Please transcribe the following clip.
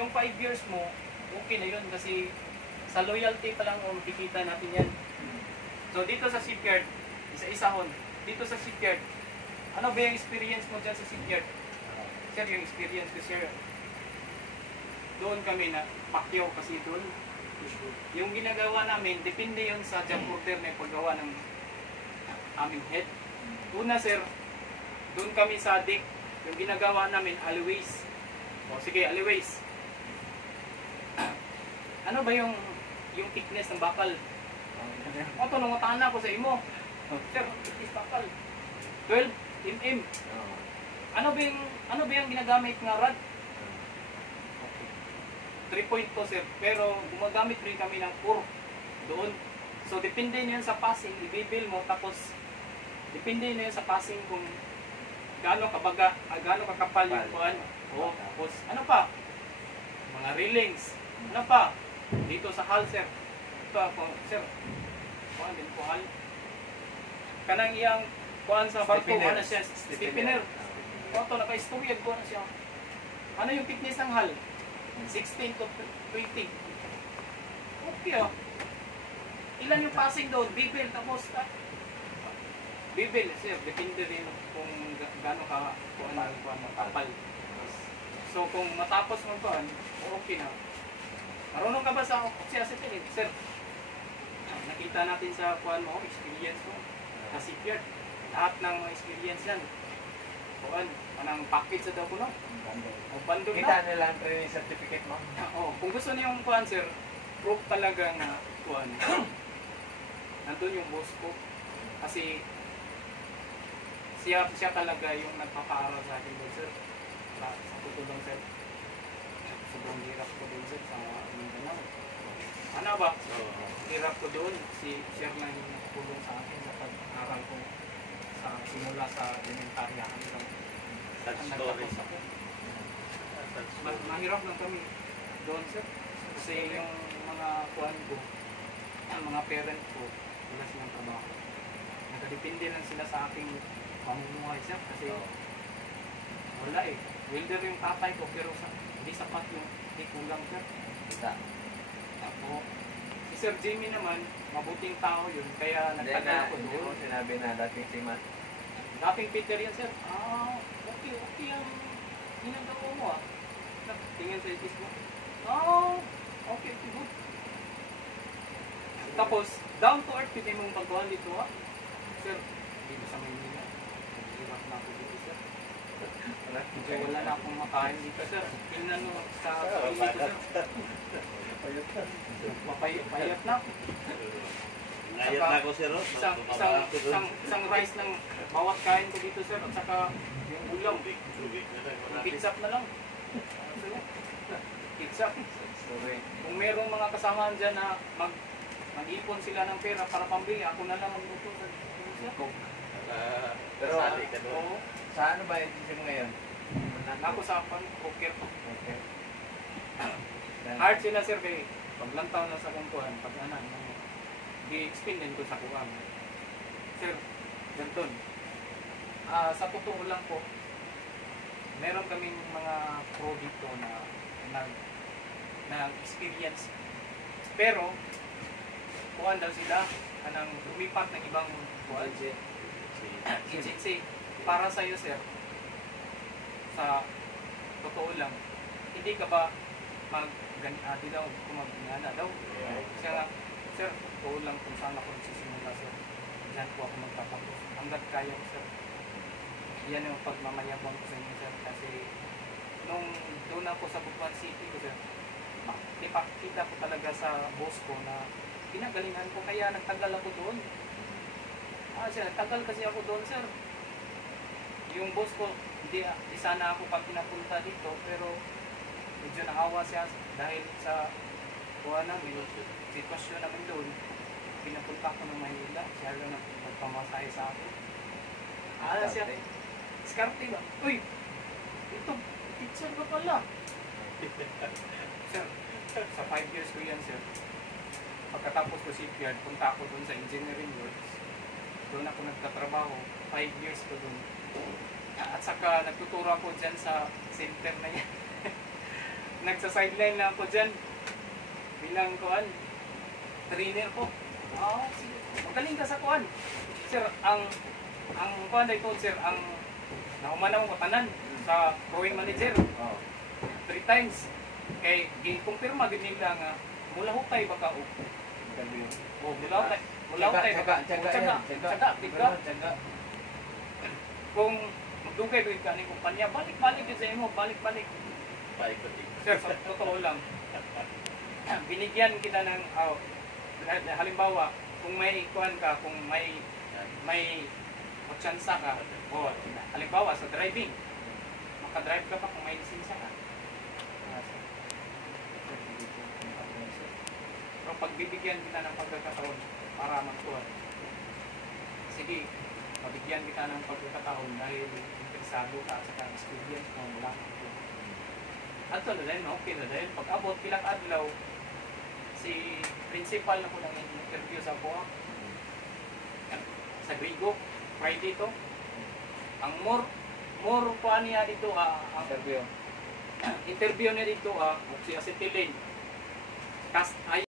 yung 5 years mo, okay na yun kasi sa loyalty pa lang makikita natin yan. So dito sa shipyard, isa-isahon, dito sa shipyard, ano ba yung experience mo dyan sa shipyard? Sir, yung experience ko sir, doon kami na pakyaw kasi doon. Yung ginagawa namin, depende yun sa job order na paggawa ng aming head. Una sir, doon kami sa deck, yung ginagawa namin, always. O sige, always. Ano ba yung thickness ng bakal? O ito, nangutaan na ako sa imo. Sir, thickness bakal. 12 mm. Ano ba yung ginagamit nga rod? 3.2 sir, pero gumagamit rin kami ng 4 doon. So depende niyan sa passing, i-bill mo, tapos depende niyan sa passing kung gaano kabaga, gaano kakapal yung kuan. O, tapos ano pa? Mga railings. Ano pa? Dito sa hull sir. Ito ako, sir. Kuan din po hull. Kanang iyang kuan sa barko, ano siya? Stiffener. Ito, naka-istuyad ko na siya. Ano yung thickness ng hull? 16 to 20. Okay oh. Ilan yung passing doon? Bibil, tapos bibil, sir, depende rin kung gaano ka kapal. So kung matapos mo ba, okay na. Marunong ka ba sa oxyacetylene? Sir, nakita natin sa kuan mo, experience mo. Sa shipyard, lahat ng experience yan. Kuan, anong package sa daw ko no? O bando na. Kita nila ang training certificate mo? Oo, kung gusto niyo yung kuan sir, proof talaga na kuan. Nandun yung boss ko. Kasi siya talaga yung nagpapaaral sa akin doon sir. Sa tutulong sir. Sobrang hirap ko doon sir sa Mindanao. Ano ba? Hirap ko doon. Si sir na yung nagtulong sa akin sa pag-aral ko sa simula sa elementarya hanggang nagtapos ako. Mahirap lang kami doon sir. Kasi yung mga kuan ko, ang mga parent ko, wala silang trabaho. Nakadepende lang sila sa aking pamumuhay sir. Kasi wala eh. Welder yung tatay ko pero hindi sapat yung hindi kulang sir. Kita. Ako, si Sir Jimmy naman, mabuting tao yun. Kaya nagtagal ako doon. Hindi mo sinabi na dating si Matt. Dating Peter yan sir. Okay ang ginagawa mo ah. Tingin sa itis mo. Okay, good. Tapos, down to earth, pwede mong pagkuhan dito ah. Sir, dito sa Maynila. Hirap na ako dito sir. Wala na akong makain dito sir. Tingnan mo sa sarili ko sir. Mapayat na. Ngayat na ako sir. Isang rice ng bawat kain ko dito sir. At saka yung ulam. Pizza na lang. Pizza. Kung merong mga kasamahan dyan na mag-ipon sila ng pera para pambili, ako na lang magluto sa pizza. Pero sa ano ba yung mo ngayon? Ako sa poker. Okay. Hard sila sir kay paglantaw na sa kumpuhan, pag i-explain din ko sa kuha. Sir, ganton. Sa totoo lang po, meron kaming mga pro dito na experience. Pero, kuhan daw sila, kanang lumipat ng ibang kuhan. Agency. Para sa iyo sir, sa totoo lang, hindi ka ba di daw kumagana daw. Siya nga, sir, totoo lang kung saan ako nagsisimula sir. Diyan po ako magtatapos. Hanggat kaya ko sir. Yan yung pagmamayabang ko sa inyo sir. Kasi nung doon ako sa Butuan City ko sir, ipakita ko talaga sa boss ko na pinagalingan ko kaya nagtagal ako doon. Sir, nagtagal kasi ako doon sir. Yung boss ko, hindi sana ako pag pinapunta dito pero medyo naawa siya dahil sa kuha namin, sitwasyon namin doon. Pinapunta ko ng Manila, siya lang nagpamasahe sa akin. Siya, diskarte ba? Uy, ito, teacher ka pala. Sir, sa 5 years ko yan sir. Pagkatapos ko shipyard, punta ako doon sa engineering works. Doon ako nagtatrabaho, 5 years ko doon. At saka nagtuturo ako dyan sa center na yan. nagsa-sideline lang ako dyan. Bilang kuan, trainer ko. Oo, sige. Magaling ka sa kuan. Sir, ang kuan dito, sir, ang naumanaw ko tanan sa rowing manager. Oh. 3 times. Kay gi-confirma din nila nga mula hukay baka o. Interview. O mula hukay Tsaga, tsaga, tsaga, tigka. tsaga. Kung magdugay ko ka ni kumpanya, balik-balik yun sa imo, balik-balik. Paikot-ikot. Sir, sa totoo lang, binigyan kita ng, halimbawa, kung may ikuan ka, kung may tsansa ka, o halimbawa sa driving, makadrive ka pa kung may lisensya ka. Pero pagbibigyan kita ng pagkakataon para magkuhan, sige, mabigyan kita ng pagkakataon dahil interesado ka sa kang experience mo mula ka. At na din, okay na din. Pag-abot, kilang adlaw, si principal na ko nang interview sa ako, sa Grigo, Friday to. Ang more pa niya dito, ang Interview. interview niya dito, si Acetilin.